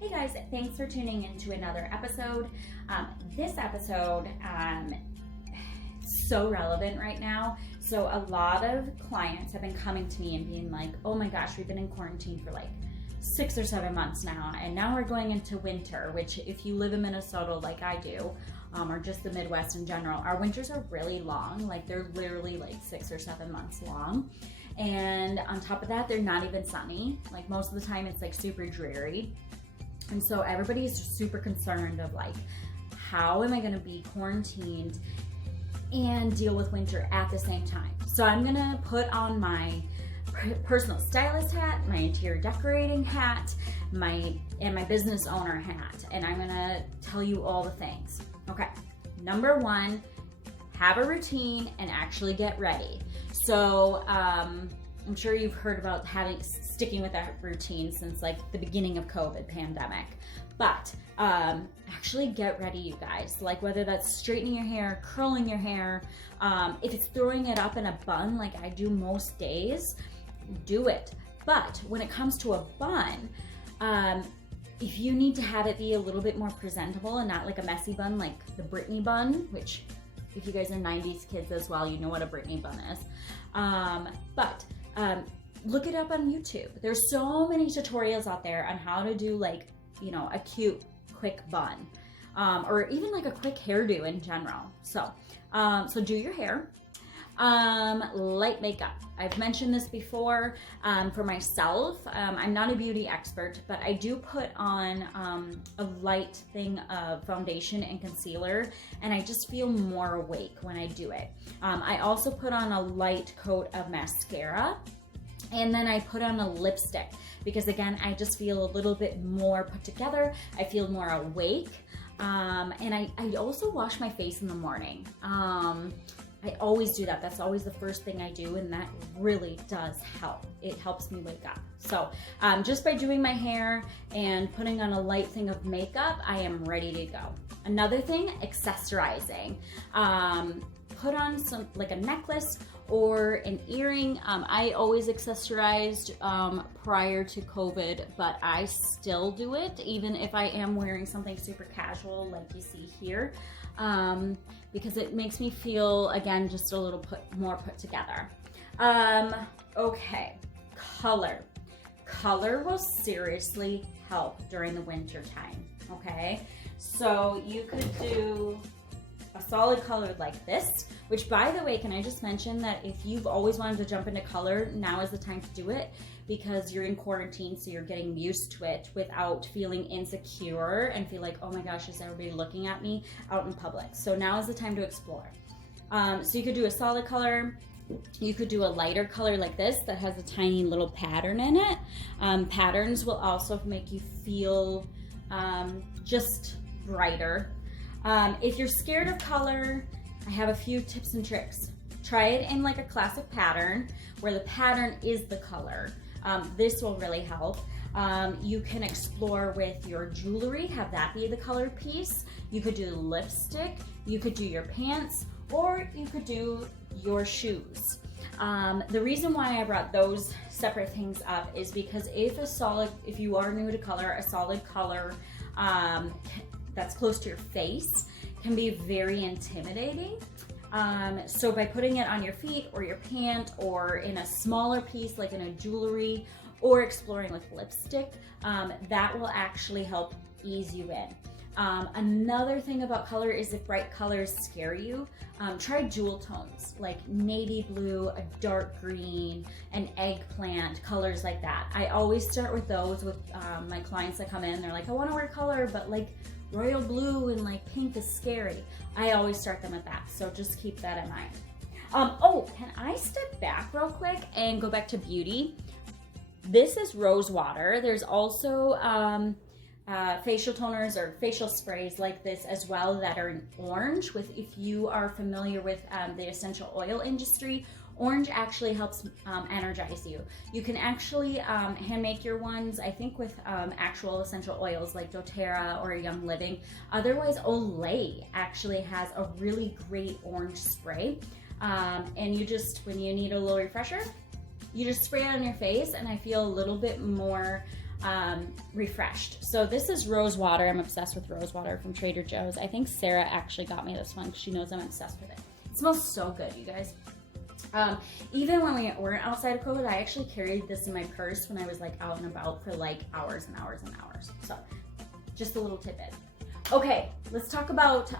Hey guys, thanks for tuning in to another episode. This episode so relevant right now. So a lot of clients have been coming to me and being like, oh my gosh, we've been in quarantine for like 6 or 7 months now, and now we're going into winter, which if you live in Minnesota like I do, or just the Midwest in general, our winters are really long. Like they're literally like 6 or 7 months long. And on top of that, they're not even sunny. Like most of the time it's like super dreary. And so everybody is super concerned of like, how am I gonna be quarantined and deal with winter at the same time? So I'm gonna put on my personal stylist hat, my interior decorating hat, my business owner hat, and I'm gonna tell you all the things. Okay, number one, have a routine and actually get ready. So I'm sure you've heard about sticking with that routine since like the beginning of COVID pandemic, but actually get ready, you guys. Like whether that's straightening your hair, curling your hair, if it's throwing it up in a bun like I do most days, do it. But when it comes to a bun, if you need to have it be a little bit more presentable and not like a messy bun like the Britney bun, which if you guys are 90s kids as well, you know what a Britney bun is. But look it up on YouTube. There's so many tutorials out there on how to do like, you know, a cute, quick bun, or even like a quick hairdo in general. So do your hair. Light makeup. I've mentioned this before. For myself, I'm not a beauty expert, but I do put on a light thing of foundation and concealer, and I just feel more awake when I do it. I also put on a light coat of mascara, and then I put on a lipstick because again, I just feel a little bit more put together. I feel more awake. And I also wash my face in the morning. I always do that. That's always the first thing I do, and that really does help. It helps me wake up. So just by doing my hair and putting on a light thing of makeup, I am ready to go. Another thing, accessorizing. Put on some like a necklace or an earring. I always accessorized prior to COVID, but I still do it even if I am wearing something super casual like you see here. Because it makes me feel, again, just a little more put together. Okay, color. Color will seriously help during the winter time, okay? So you could do a solid color like this, which by the way, can I just mention that if you've always wanted to jump into color, now is the time to do it because you're in quarantine, so you're getting used to it without feeling insecure and feel like, oh my gosh, is everybody looking at me out in public? So now is the time to explore. So you could do a solid color. You could do a lighter color like this that has a tiny little pattern in it. Patterns will also make you feel just brighter. If you're scared of color, I have a few tips and tricks. Try it in like a classic pattern where the pattern is the color. This will really help. You can explore with your jewelry, have that be the color piece. You could do lipstick, you could do your pants, or you could do your shoes. The reason why I brought those separate things up is because if you are new to color, a solid color that's close to your face can be very intimidating. So by putting it on your feet or your pant or in a smaller piece like in a jewelry or exploring with lipstick, that will actually help ease you in. Another thing about color is if bright colors scare you, try jewel tones like navy blue, a dark green, an eggplant, colors like that. I always start with those with my clients that come in. They're like, I want to wear color, but like royal blue and like pink is scary. I always start them with that, so just keep that in mind. Oh, can I step back real quick and go back to beauty? This is rose water. There's also facial toners or facial sprays like this as well that are in orange. If you are familiar with the essential oil industry, orange actually helps energize you. You can actually hand make your ones, I think with actual essential oils like doTERRA or Young Living. Otherwise, Olay actually has a really great orange spray. And you just, when you need a little refresher, you just spray it on your face, and I feel a little bit more refreshed. So this is rose water. I'm obsessed with rose water from Trader Joe's. I think Sarah actually got me this one because she knows I'm obsessed with it. It smells so good, you guys. Even when we weren't outside of COVID, I actually carried this in my purse when I was like out and about for like hours and hours and hours. So just a little tidbit. Okay, let's talk about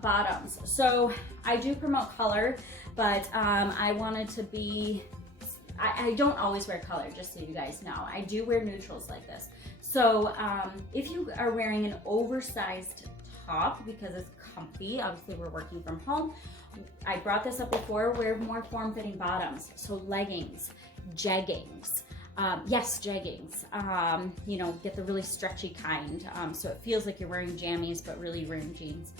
bottoms. So I do promote color, but I wanted to be, I don't always wear color, just so you guys know. I do wear neutrals like this. So if you are wearing an oversized top because it's comfy, obviously we're working from home, I brought this up before, wear more form-fitting bottoms. So leggings, jeggings, yes, jeggings, you know, get the really stretchy kind. So it feels like you're wearing jammies, but really you're wearing jeans.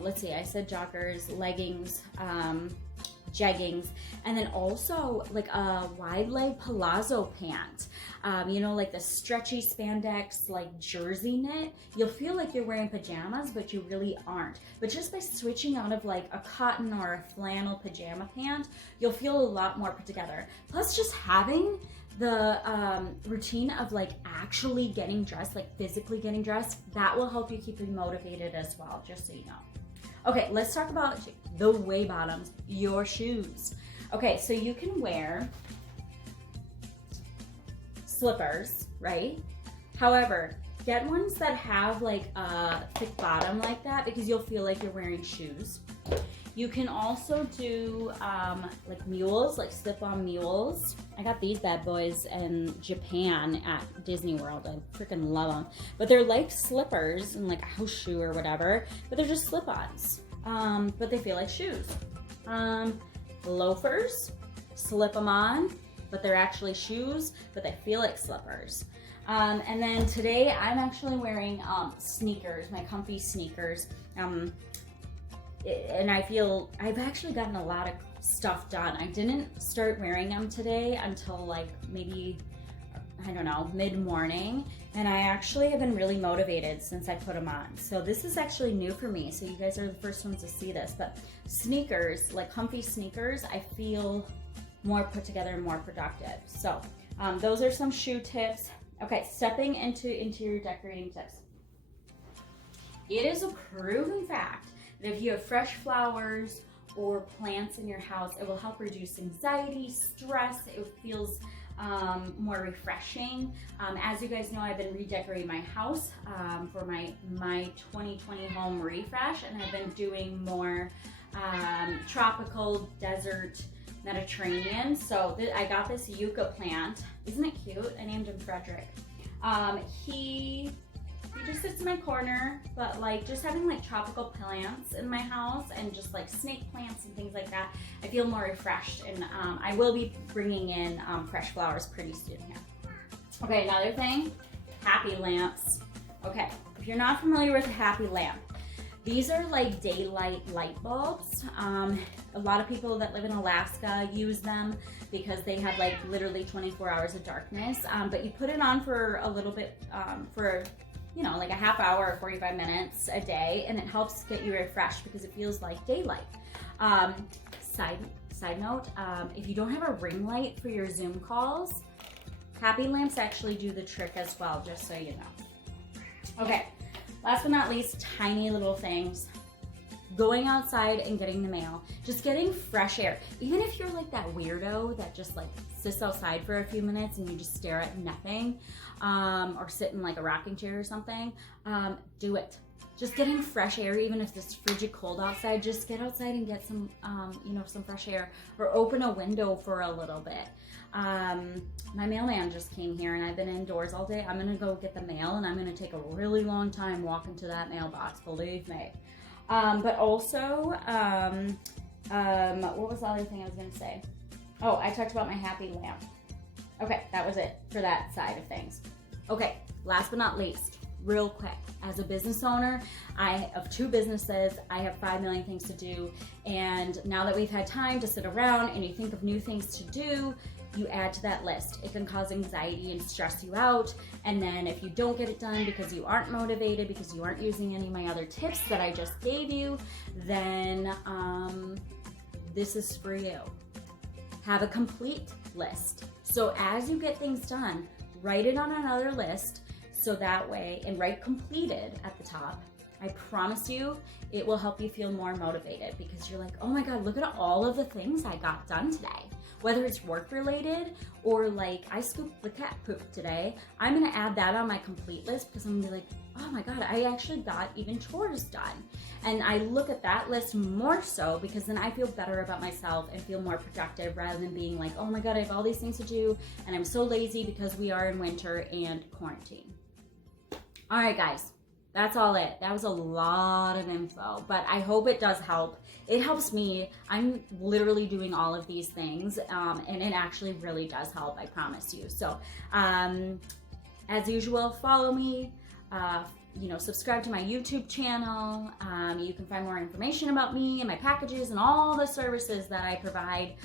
Let's see, I said joggers, leggings, jeggings, and then also like a wide leg palazzo pant. You know, like the stretchy spandex, like jersey knit. You'll feel like you're wearing pajamas, but you really aren't. But just by switching out of like a cotton or a flannel pajama pant, you'll feel a lot more put together. Plus just having the routine of like actually getting dressed, like physically getting dressed, that will help you keep you motivated as well, just so you know. Okay, let's talk about the way bottoms, your shoes. Okay, so you can wear slippers, right? However, get ones that have like a thick bottom like that because you'll feel like you're wearing shoes. You can also do like mules, like slip-on mules. I got these bad boys in Japan at Disney World. I freaking love them. But they're like slippers and like a house shoe or whatever, but they're just slip-ons. But they feel like shoes. Loafers, slip them on, but they're actually shoes, but they feel like slippers. And then today I'm actually wearing sneakers, my comfy sneakers. And I feel I've actually gotten a lot of stuff done. I didn't start wearing them today until like maybe, I don't know, mid-morning. And I actually have been really motivated since I put them on. So this is actually new for me. So you guys are the first ones to see this. But sneakers, like comfy sneakers, I feel more put together and more productive. So those are some shoe tips. Okay, stepping into interior decorating tips. It is a proven fact that if you have fresh flowers or plants in your house, it will help reduce anxiety, stress. It feels more refreshing. As you guys know, I've been redecorating my house for my 2020 home refresh, and I've been doing more tropical desert Mediterranean. So I got this yucca plant. Isn't it cute? I named him Frederick. He just sits in my corner, but like just having like tropical plants in my house and just like snake plants and things like that, I feel more refreshed. And I will be bringing in fresh flowers pretty soon here. Okay, another thing, happy lamps. Okay, if you're not familiar with a happy lamp, these are like daylight light bulbs. A lot of people that live in Alaska use them because they have like literally 24 hours of darkness. But you put it on for a little bit, for you know, like a half hour or 45 minutes a day, and it helps get you refreshed because it feels like daylight. Side note, if you don't have a ring light for your Zoom calls, happy lamps actually do the trick as well, just so you know. Okay, last but not least, tiny little things. Going outside and getting the mail, just getting fresh air. Even if you're like that weirdo that just like sits outside for a few minutes and you just stare at nothing, or sit in like a rocking chair or something, do it. Just getting fresh air, even if it's frigid cold outside, just get outside and get some, you know, some fresh air, or open a window for a little bit. My mailman just came here and I've been indoors all day. I'm gonna go get the mail and I'm gonna take a really long time walking to that mailbox, believe me. But also, what was the other thing I was gonna say? Oh, I talked about my happy lamp. Okay, that was it for that side of things. Okay, last but not least, real quick, as a business owner, I have 2 businesses, I have 5 million things to do, and now that we've had time to sit around and you think of new things to do, you add to that list. It can cause anxiety and stress you out, and then if you don't get it done because you aren't motivated, because you aren't using any of my other tips that I just gave you, then this is for you. Have a complete list. So as you get things done, write it on another list so that way, and write completed at the top. I promise you, it will help you feel more motivated because you're like, oh my God, look at all of the things I got done today. Whether it's work related or like I scooped the cat poop today, I'm gonna add that on my complete list because I'm gonna be like, oh my God, I actually got even chores done. And I look at that list more so because then I feel better about myself and feel more productive rather than being like, oh my God, I have all these things to do and I'm so lazy because we are in winter and quarantine. All right, guys. That's all it. That was a lot of info, but I hope it does help. It helps me. I'm literally doing all of these things, and it actually really does help, I promise you. So, as usual, follow me, subscribe to my YouTube channel. You can find more information about me and my packages and all the services that I provide,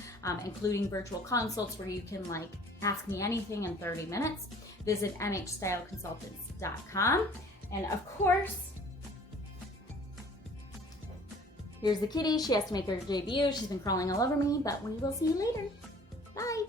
including virtual consults where you can like ask me anything in 30 minutes. Visit mhstyleconsultants.com. And of course, here's the kitty. She has to make her debut. She's been crawling all over me, but we will see you later. Bye.